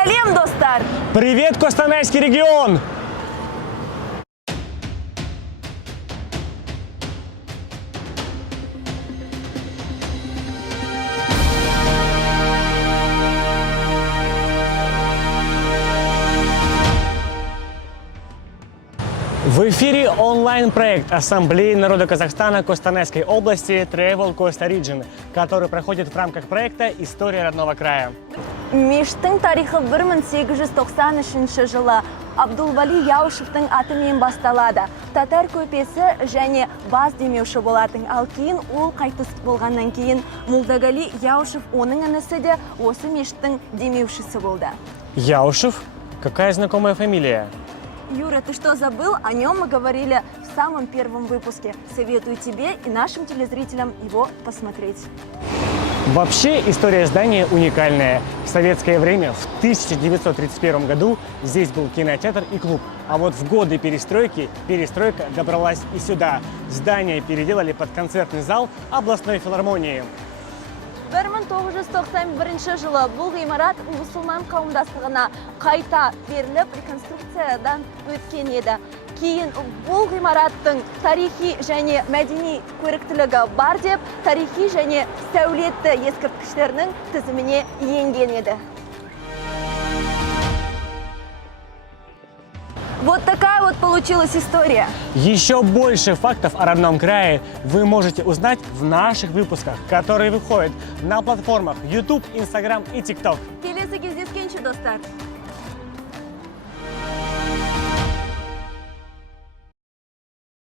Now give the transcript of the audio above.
Сәлем, достар! Привет, Костанайский регион! В эфире онлайн-проект Ассамблеи народа Казахстана Костанайской области Travel Costa Region, который проходит в рамках проекта «История родного края». Мештің тарихы 1893 жылы Абдулвали Яушевтың атымен басталады. Татар көпесі және баз демеуші болатын. Ал кейін ол қайтыс болғаннан кейін Молдагали Яушев оның інісі де осы мештің демеушісі болды. Яушев? Какая знакомая фамилия? Юра, ты что, забыл? О нем мы говорили в самом первом выпуске. Советую тебе и нашим телезрителям его посмотреть. Вообще, история здания уникальная. В советское время, в 1931 году, здесь был кинотеатр и клуб. А вот в годы перестройки, перестройка добралась и сюда. Здание переделали под концертный зал областной филармонии. 1991 жылы бұл ғимарат мұсылман қауымдастығына қайта беріліп реконструкциядан өткен еді. Кейін бұл ғимараттың тарихи және мәдени көріктілігі бар деп, тарихи және сәулетті ескерткіштерінің тізіміне енген еді. Вот такая вот получилась история. Еще больше фактов о родном крае вы можете узнать в наших выпусках, которые выходят на платформах YouTube, Instagram и TikTok. Келесі кездескенше, достар.